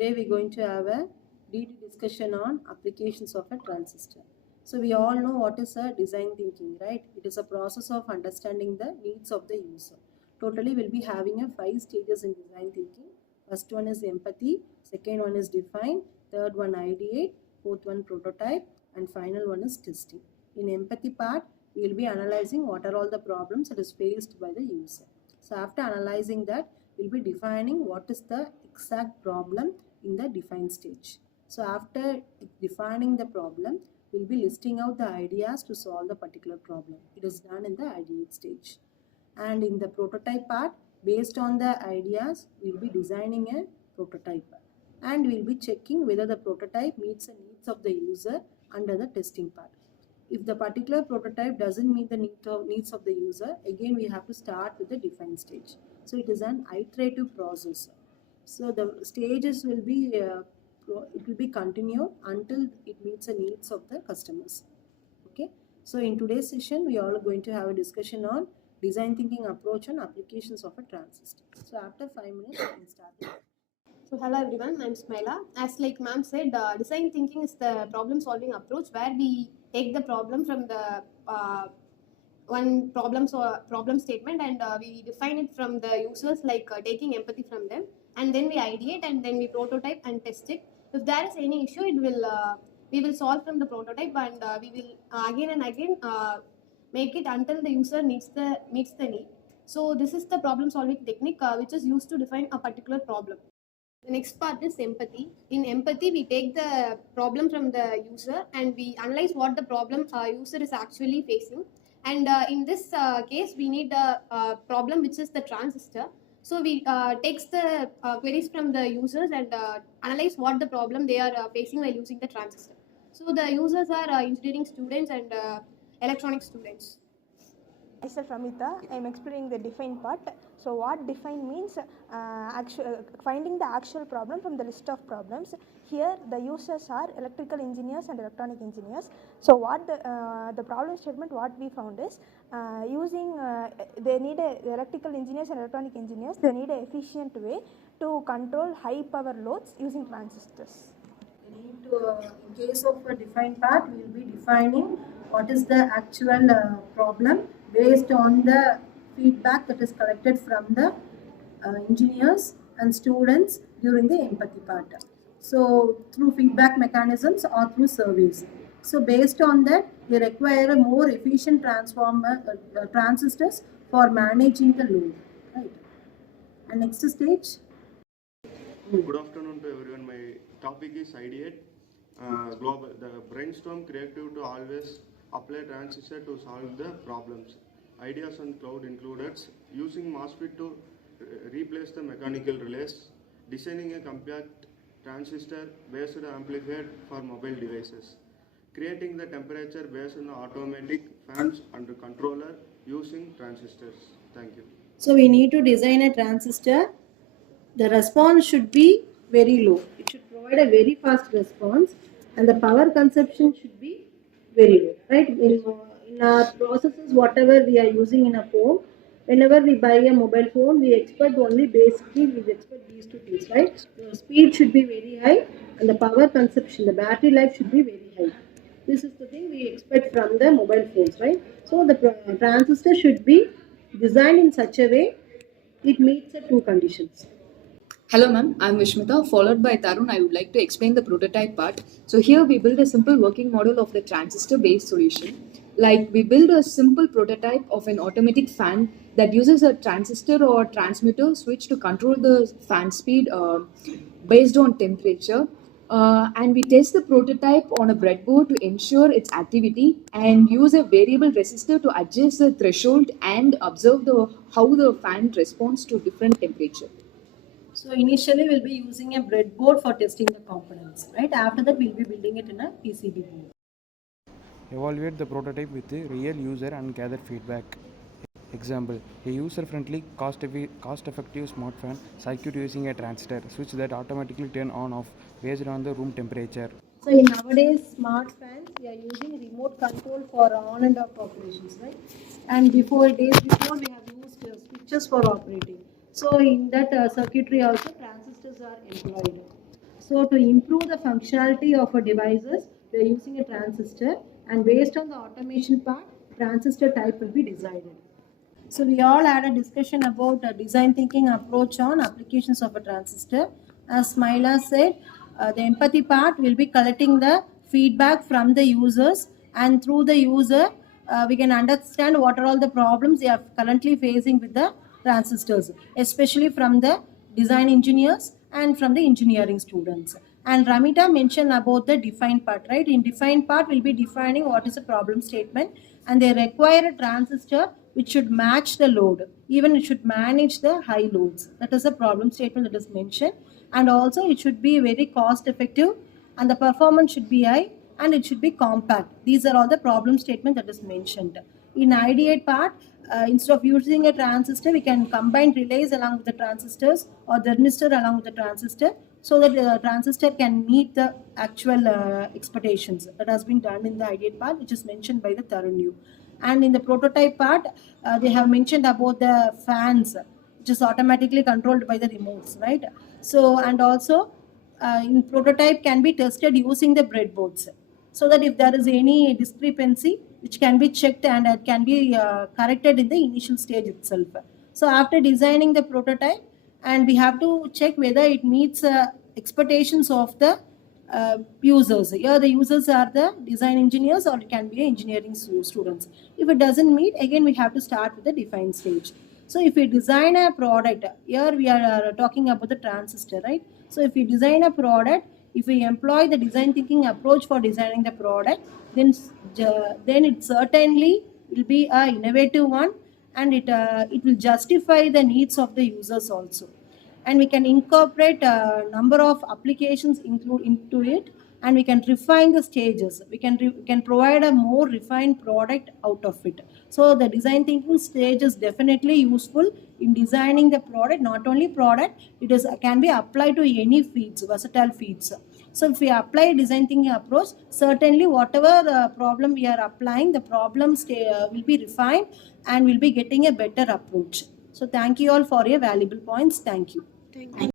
today we're going to have a detailed discussion on applications of a transistor. So we all know what is a design thinking, right? It is a process of understanding the needs of the user. Totally we'll be having a 5 stages in design thinking. First one is empathy, second one is define, third one ideate, fourth one prototype, and final one is testing. In empathy part, we will be analyzing what are all the problems that is faced by the user. So after analyzing that, we'll be defining what is the exact problem in the define stage. So after defining the problem, we'll be listing out the ideas to solve the particular problem. It is done in the ideate stage. And in the prototype part, based on the ideas, we'll be designing a prototype. And we'll be checking whether the prototype meets the needs of the user under the testing part. If the particular prototype doesn't meet the needs of the user, again we have to start with the define stage. So it is an iterative process. So the stages will be continued until it meets the needs of the customers. Okay. So in today's session, we are going to have a discussion on design thinking approach and applications of a transistor. So after 5 minutes, we can start. So hello everyone, I'm Smaila. As like ma'am said, design thinking is the problem solving approach where we take the problem from the one problem statement and we define it from the users, like taking empathy from them, and then we ideate and then we prototype and test it. If there is any issue, it will we will solve from the prototype and we will again and again make it until the user meets the need. So this is the problem solving technique which is used to define a particular problem. The next part is empathy. In empathy, we take the problem from the user and we analyze what the problem user is actually facing. And in this case, we need a problem which is the transistor. So we take the queries from the users and analyze what the problem they are facing while using the transistor. So the users are engineering students and electronic students. Myself Amita, I am explaining the define part. So what define means finding the actual problem from the list of problems. Here the users are electrical engineers and electronic engineers. So what the problem statement what we found is they need electrical engineers and electronic engineers, they need an efficient way to control high power loads using transistors. In case of a defined part, we will be defining what is the actual problem based on the feedback that is collected from the engineers and students during the empathy part. So through feedback mechanisms or through surveys. So based on that, we require a more efficient transistors for managing the load. Right. And next stage. Good afternoon to everyone. My topic is ideate. Global. The brainstorm creative to always apply transistor to solve the problems. Ideas on cloud included using MOSFET to replace the mechanical relays, designing a compact transistor-based amplifier for mobile devices, creating the temperature based on automatic fans and controller using transistors. Thank you. So we need to design a transistor. The response should be very low. It should provide a very fast response and the power consumption should be very low, right? In our processes, whatever we are using in a phone, whenever we buy a mobile phone, we expect only basically these two things, right? The speed should be very high and the power consumption, the battery life should be very high. This is the thing we expect from the mobile phones, right? So the transistor should be designed in such a way it meets the two conditions. Hello ma'am, I am Vishmita, followed by Tarun. I would like to explain the prototype part. So here we build a simple working model of the transistor-based solution. Like we build a simple prototype of an automatic fan that uses a transistor or transmitter switch to control the fan speed based on temperature. And we test the prototype on a breadboard to ensure its activity and use a variable resistor to adjust the threshold and observe how the fan responds to different temperature. So initially we'll be using a breadboard for testing the components, right? After that we'll be building it in a PCB board. Evaluate the prototype with a real user and gather feedback. Example, a user-friendly, cost-effective smart fan circuit using a transistor switch that automatically turn on off based on the room temperature. So in nowadays smart fans, we are using remote control for on and off operations, right? And days before we have used switches for operating. So in that circuitry also transistors are employed. So to improve the functionality of our devices, we are using a transistor, and based on the automation part, transistor type will be decided. So we all had a discussion about a design thinking approach on applications of a transistor. As Smaila said, the empathy part will be collecting the feedback from the users, and through the user, we can understand what are all the problems they are currently facing with the transistors, especially from the design engineers and from the engineering students. And Ramita mentioned about the define part, right? In define part, we'll be defining what is a problem statement, and they require a transistor which should match the load. Even it should manage the high loads. That is a problem statement that is mentioned. And also it should be very cost effective, and the performance should be high, and it should be compact. These are all the problem statement that is mentioned. In ideate part, instead of using a transistor, we can combine relays along with the transistors or the resistor along with the transistor, so that the transistor can meet the actual expectations. That has been done in the ideate part, which is mentioned by the Tarun. And in the prototype part, they have mentioned about the fans, which is automatically controlled by the remotes, right? So, and also in prototype can be tested using the breadboards, so that if there is any discrepancy, which can be checked and it can be corrected in the initial stage itself. So after designing the prototype, and we have to check whether it meets expectations of the users. Here the users are the design engineers, or it can be engineering students. If it doesn't meet, again we have to start with the define stage. So if we design a product, here we are talking about the transistor, right? So if we design a product, if we employ the design thinking approach for designing the product, then it certainly will be a innovative one, and it will justify the needs of the users also. And we can incorporate a number of applications into it, and we can refine the stages. We can provide a more refined product out of it. So the design thinking stage is definitely useful in designing the product. Not only product, it can be applied to any feeds, versatile feeds. So if we apply design thinking approach, certainly whatever problem we are applying, the problem will be refined, and we'll be getting a better approach. So thank you all for your valuable points. Thank you.